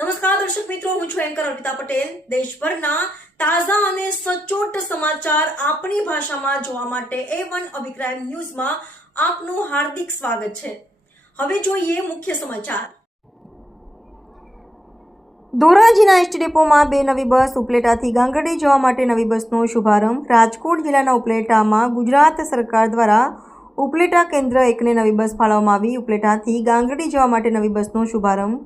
નમસ્કાર, દર્શક મિત્રો, હું છું એન્કર અર્પિતા પટેલ. દેશભરના તાજા અને સચોટ સમાચાર આપણી ભાષામાં જોવા માટે એ વન અભિપ્રાય ન્યૂઝમાં આપનું હાર્દિક સ્વાગત છે. હવે જોઈએ મુખ્ય સમાચાર. ધોરાજીના એસટી ડેપોમાં બે નવી બસ ઉપલેટાથી ગાંગડી જવા માટે નવી બસનો શુભારંભ. રાજકોટ જિલ્લાના ઉપલેટામાં ગુજરાત સરકાર દ્વારા ઉપલેટા કેન્દ્ર એકને નવી બસ ફાળવવામાં આવી. ઉપલેટાથી ગાંગડી જવા માટે નવી બસનો શુભારંભ.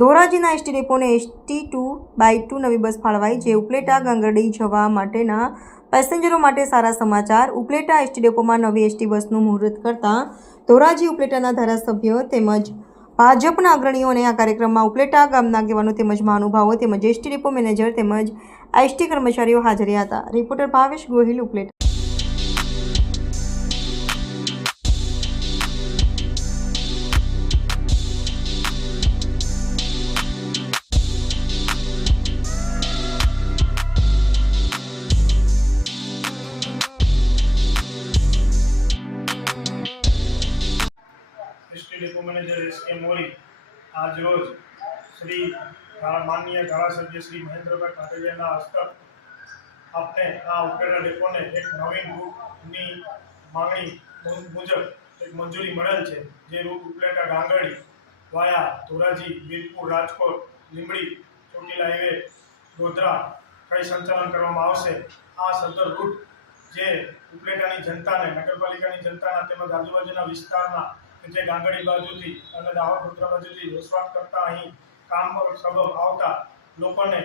ધોરાજીના એસટી ડેપોને એસટી ટુ બાય ટુ નવી બસ ફાળવાઈ, જે ઉપલેટા ગાંગરડી જવા માટેના પેસેન્જરો માટે સારા સમાચાર. ઉપલેટા એસટી ડેપોમાં નવી એસટી બસનું મુહૂર્ત કરતા ધોરાજી ઉપલેટાના ધારાસભ્ય તેમજ ભાજપના અગ્રણીઓને આ કાર્યક્રમમાં ઉપલેટા ગામના આગેવાનો તેમજ મહાનુભાવો તેમજ એસટી ડેપો મેનેજર તેમજ એસટી કર્મચારીઓ હાજર હતા. Reporter Bhavesh Gohil Upleta ST depot manager S K Mori આજ રોજ શ્રી માનનીય ધારાસભ્ય શ્રી મહેન્દ્રભાઈ પાટડિયાના હસ્તક આપને આ ઉપેરા ડેપોને એક નવીન રૂટની માંગણી મુજબ એક મંજૂરી મળેલ છે. જે route Upleta Gangdi via, Dhoraji, Virpur, Rajkot, Limbdi, Chotila highway, Godhra કઈ સંચાલન કરવામાં આવશે. આ સદર રૂટ જે ઉપલેટાની જનતાને, નગરપાલિકાની જનતાના તેમજ આજુબાજુના વિસ્તારના જે ગાંગડી બાજુથી અને દાહોદ બાજુથી વસવાટ કરતા અહીં કામ સબબ આવતા લોકોને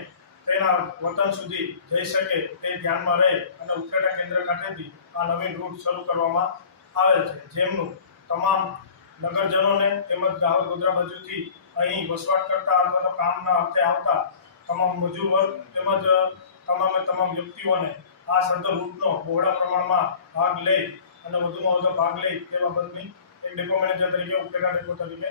તેના વતન સુધી જઈ શકે તે ધ્યાનમાં રહે અને ઉપલેટા કેન્દ્ર ખાતેથી આ નવીન રૂટ શરૂ કરવામાં આવેલ છે. જેમનું તમામ નગરજનોને તેમજ દાહોદ ગોધરા બાજુથી અહીં વસવાટ કરતા અથવા તો કામના અર્થે આવતા તમામ મજૂર વર્ગ તેમજ તમામે તમામ વ્યક્તિઓને આ સદર રૂટનો બહોળા પ્રમાણમાં ભાગ લઈ અને વધુમાં વધુ ભાગ લઈ તે બાબતની એક ડેપો મેનેજર તરીકે ઉપલેટા ડેપો તરીકે